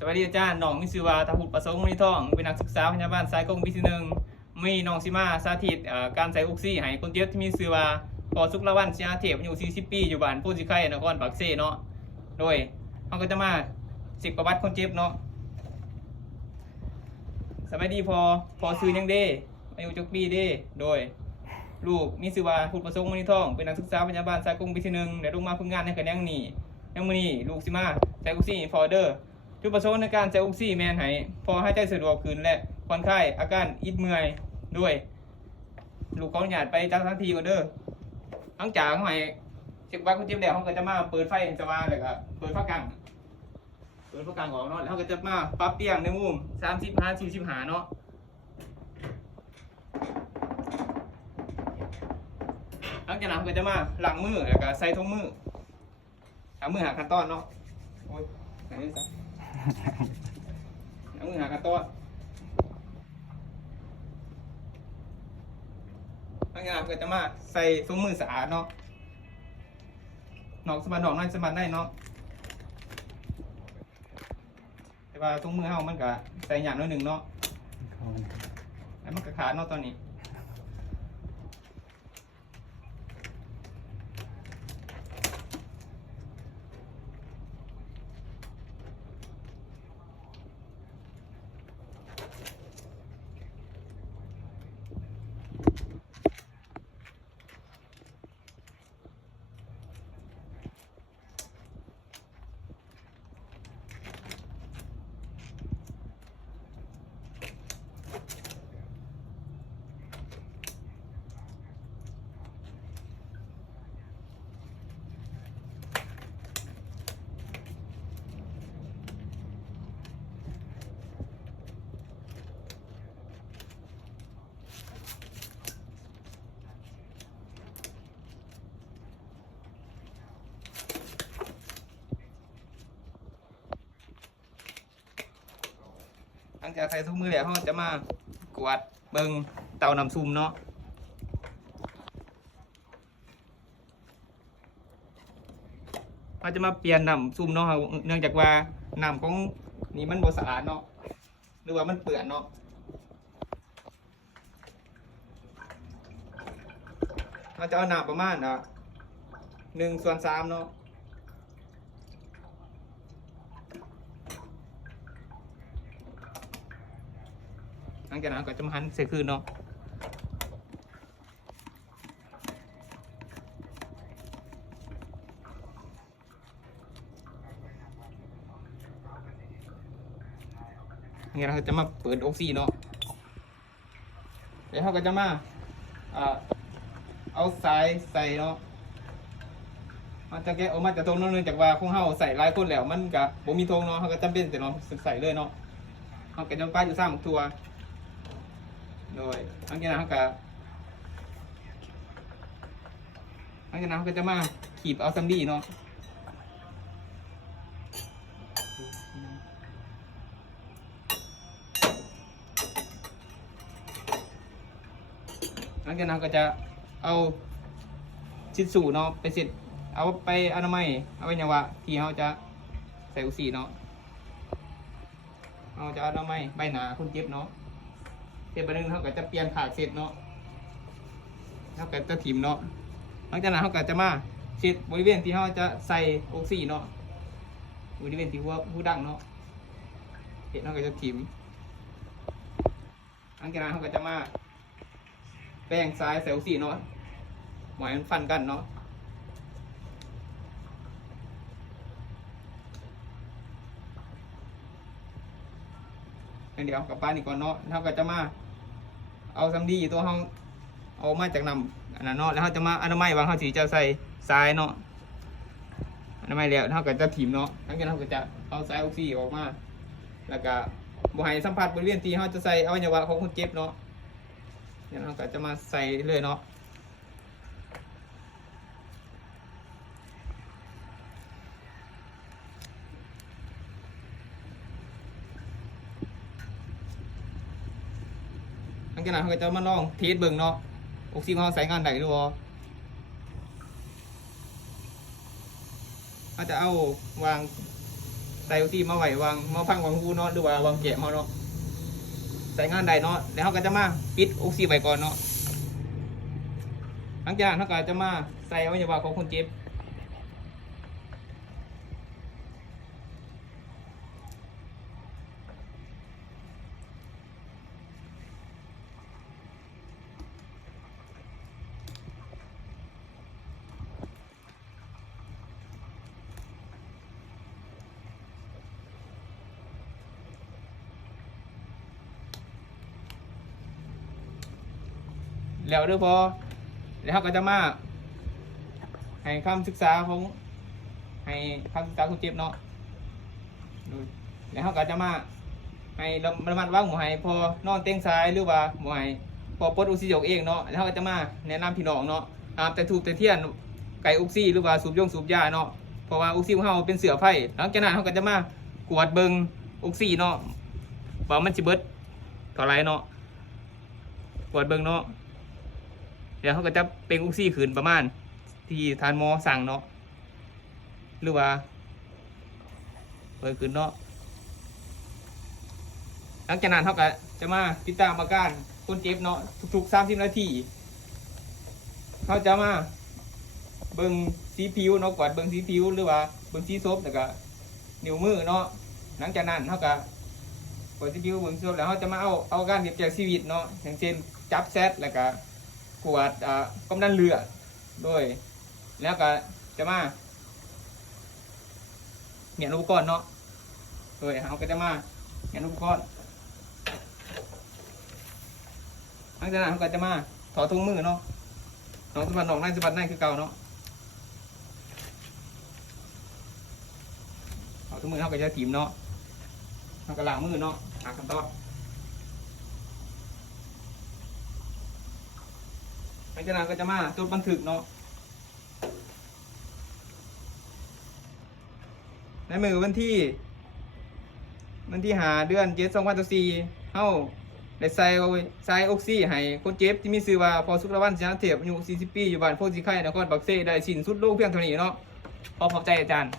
สวัสดีอาจารย์น้องมิชื่อว่าตาหุดประสงค์มณีทองเป็นนักศึกษาพยาบาลสายกงปีที่หนึ่งมีน้องสิมาสาธิตการใส่ออกซิให้คนเจ็บที่มีชื่อว่าพอสุกละวันเสียเทพอายุ40 ปีอยู่บ้านโพธิไข่นครปากเซเนาะโดยเขาก็จะมาสิบประวัติคนเจ็บเนาะสวัสดีพอซื้อยังเด้อายุจักปีเด้โดยลูกมีชื่อว่าหุดประสงค์มณีทองเป็นนักศึกษาพยาบาลสายกงปีที่หนึ่งได้ลงมาฝึกงานในแขนงนี้ยังมื้อนี้ลูกสิมาใส่ออกซิฟอร์เดอร์จุดประสงค์ในการใช้ออกซิแมนให้พอให้ใจสะดวกขึ้นและผ่อนคลายอาการอิดเมื่อยด้วยลูกขออนุญาตไปจัดทันทีก่อนเด้อหลังจากให้เช็คว่าคุณเจ็บแล้วเขาก็จะมาเปิดไฟสว่างแล้วก็เปิดฝากลางออกเนาะแล้วเขาก็จะมาปรับเตียงในมุม35-40 เนาะหลังจากนั้นเขาก็จะมาล้างมือแล้วก็ใส่ถุงมือล้างมือหาขั้นตอนเนาะโอ้ยไหนนี่ซะล้างมือหาขั้นตอนหลังจากนั้นก็จะมาใส่ถุงมือสะอาดเนาะนอกสะบัดนอกในสะบัดได้เนาะแต่ว่าถุงมือเฮามันก็ใส่หยาบน้อยหนึ่งเนาะแล้วมันก็ขาดเนาะตอนนี้หลังจากใส่ถุงมือแล้วเขาจะมากวาดเบิ่งเตาน้ำซุมเนาะเขาจะมาเปลี่ยนน้ำซุมเนาะเนื่องจากว่าน้ำของนี่มันบ่สะอาดเนาะหรือว่ามันเปื้อนเนาะเราจะเอาน้ำประมาณ1/3เนาะหลังจากนั้นก็จะมาหั่นใส่คืนเนาะนี่เราจะมาเปิดออกซิเนาะเดี๋ยวเราก็จะมาเอาสายใส่เนาะมันจะแกะออกมาจากตรงนั้นเนื่องจากว่าของเราใส่หลายคนแล้วมันกับผมมีทงเนาะเขาก็จำเป็นแต่เนาะใส่เลยเนาะเขาก็จะป้าอยู่3 ตัวโดยหลังจากนั้นเขาก็จะมาขีบเอาซัมบี้เนาะหลังจากนั้นก็จะเอาชิดสูเนาะไปเสร็จเอาไปอนามัยเอาไว้ยังวะที่เขาจะใส่อุซีเนาะเราจะอนามัยใบหนาคนเจ็บเนาะเสร็จไปนึงเขาก็จะเปลี่ยนขาดเสร็จเนาะเขาก็จะถิ่มเนาะหลังจากนั้นเขาก็จะมาเสร็จบริเวณที่เขาจะใส่ออกซิเนาะบริเวณที่หัวผู้ดังเนาะเสร็จเขาก็จะถิ่มหลังจากนั้นเขาก็จะมาแป้งซ้ายใส่ออกซิเนาะหมายมันฟันกันเนาะเดี๋ยวกับป้านี่ก่อนเนาะเขาก็จะมาเอาซัมดีตัวเขาเอามาจากนำอันนั้นเนาะแล้วเขาจะมาอนามัยวางเขาสีจะใส่ทรายเนาะอนามัยแล้วเขาก็จะถิ่มเนาะหลังจากนั้นเขาก็จะเอาทรายออกซิออกมาแล้วก็บุหรี่สัมผัสบริเวณที่เขาจะใส่อวัยวะของคนเจ็บเนาะเนี่ยเขาก็จะมาใส่เลยเนาะหลังจากนั้นเขาก็จะมาลองเทสเบิ่งเนาะออกซิเขาใส่งานได้หรือเปล่า เขาจะเอาวาง ใส่ออกซิมาไว้วางมาพังวางหูเนาะหรือว่าวางแกะเขาเนาะใส่งานใดเนาะแล้วเขาก็จะมาปิดออกซิไว้ก่อนเนาะหลังจากนั้นเขาก็จะมาใส่อวัยวะของคนเจ็บแล้วเด้อพอแล้วเขาก็จะมาให้คำศึกษาของให้คำศึกษาคนเจ็บเนาะแล้วเขาก็จะมาให้ระมัดระวังหมอให้พอนอนเตียงซ้ายหรือว่าหมอให้พอปลดออกซิเจนเองเนาะแล้วเขาก็จะมาแนะนำพี่น้องเนาะแต่ถูกแต่เทียนไก่ออกซิหรือว่าสูบยาเนาะเพราะว่าออกซิของเขาเป็นเสือไฟหลังจากนั้นเขาก็จะมากวดเบิงออกซิเนาะว่ามันสิเบิดเท่าไรเนาะกวดเบิงเนาะเดี๋ยวเขาก็จะเป็นออกซิขึ้นประมาณที่ทานหมอสั่งเนาะหรือว่าเปิดขึ้นเนาะหลังจากนั้นเขาก็จะมาติดตามอาการคนเจ็บเนาะทุกๆ30 นาทีเขาจะมาเบิ่งสีผิวเนาะกวาดเบิ่งสีผิวหรือว่าเบิ่งสีศพแล้วก็นิ้วมือเนาะหลังจากนั้นเขาก็กวาดสีผิวเบิ่งสีศพแล้วเขาจะมาเอาการเก็บจากชีวิตเนาะอย่างเช่นจับแซดแล้วก็กวดความดันเลือดด้วยแล้วก็จะมาเมียนอุปกรณ์เนาะโดยเขาก็จะมาเมียนอุปกรณ์หลังจากนั้นเขาก็จะมาถอดถุงมือเนาะน้องสะบัดน้องนั่งสะบัดนั่งคือเก่าเนาะถอดถุงมือเขาก็จะถีบเนาะเขาก็ล้างมือเนาะหาคำตอบหลังจากนั้นก็จะมาจดบันทึกเนาะในมือวันที่5 เดือน 7 2024เฮาได้ใส่ออกซิให้คนเจ็บที่มีชื่อว่าพอสุรวรรณศรีนาเทพอายุ40 ปีอยู่บ้านโพธิ์สีไข่นครปักเซ่ได้สิ้นสุดโลกเพียงเท่านี้เนาะขอบใจอาจารย์